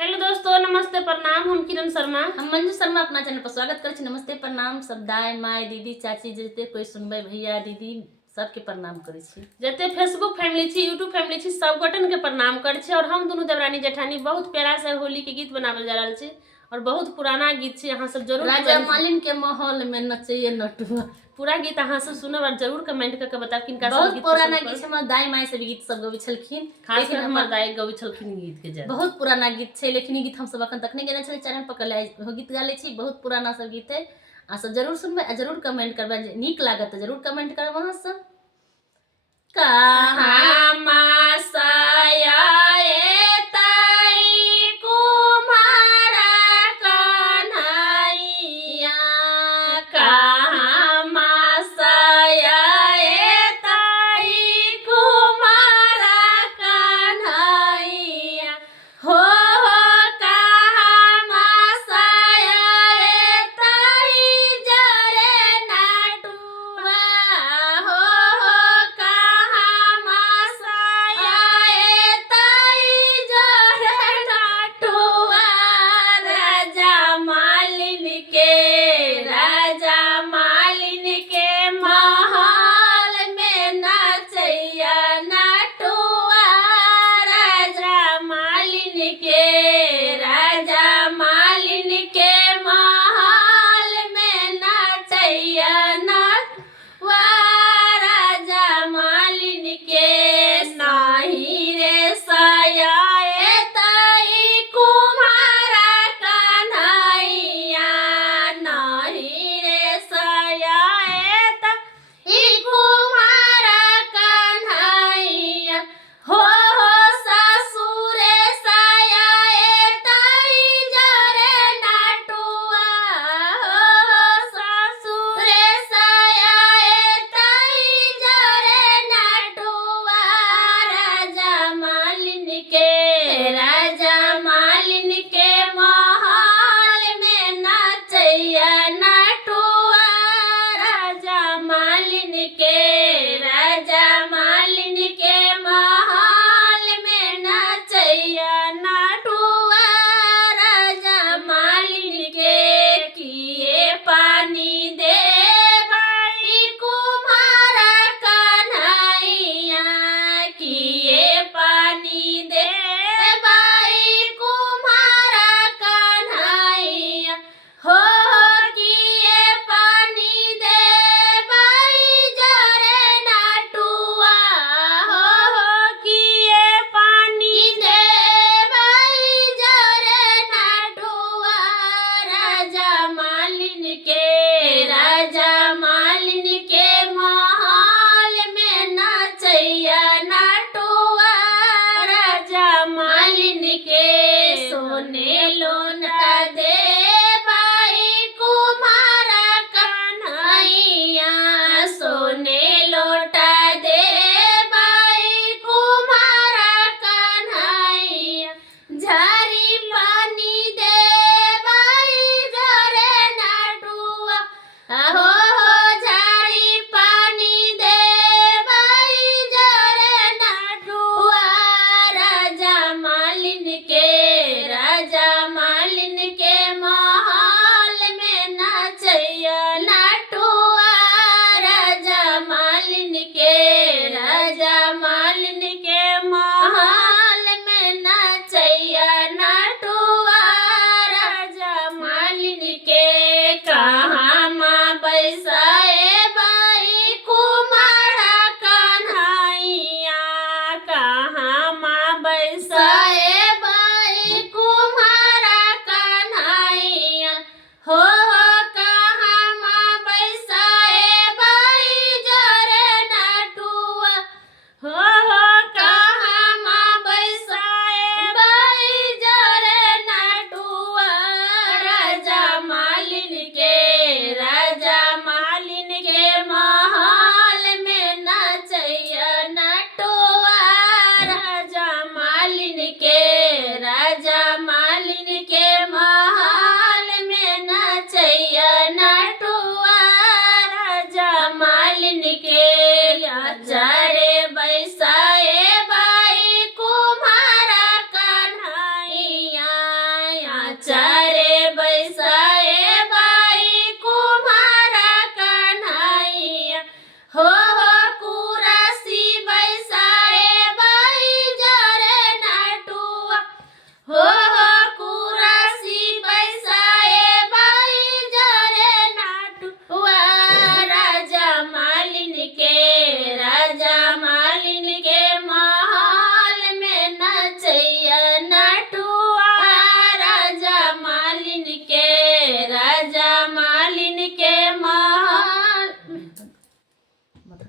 Hello दोस्तों, नमस्ते प्रणाम। हम किरण शर्मा, हम मंजू शर्मा अपना चैनल पर स्वागत कर छी। नमस्ते प्रणाम सब दाई माय दीदी चाची जते कोई सुनबे भैया दीदी सबके प्रणाम करे छी। जते फेसबुक फैमिली छी, यूट्यूब फैमिली छी, सब गोटन के प्रणाम कर छी। और हम दोनों देवरानी जेठानी बहुत प्यारा से होली के गीत बनावल जा रहल छी और बहुत पुराना गीत छी। अहाँ सब जरूर राजा मालिन के माहौल में नचैये नटुआ पूरा गीत अहाँ सब सुनब और जरूर कमेंट करके बताब किनका सब बहुत गीत पुराना पसंद गीत हमर दाई माय सब गीत सब गबै छलखिन। खास कर हमर दाई गबै छलखिन गीत के ज्यादा। बहुत पुराना गीत छै, लेकिन ई गीत हम सब अखन तक नहीं गेने छलै। चैनल पर कल गीत गा लै छी। बहुत पुराना सब गीत है, अहाँ सब जरूर सुनबै आ जरूर कमेंट करबै। नीक लागत त जरूर कमेंट करब अहाँ सब। कहाँ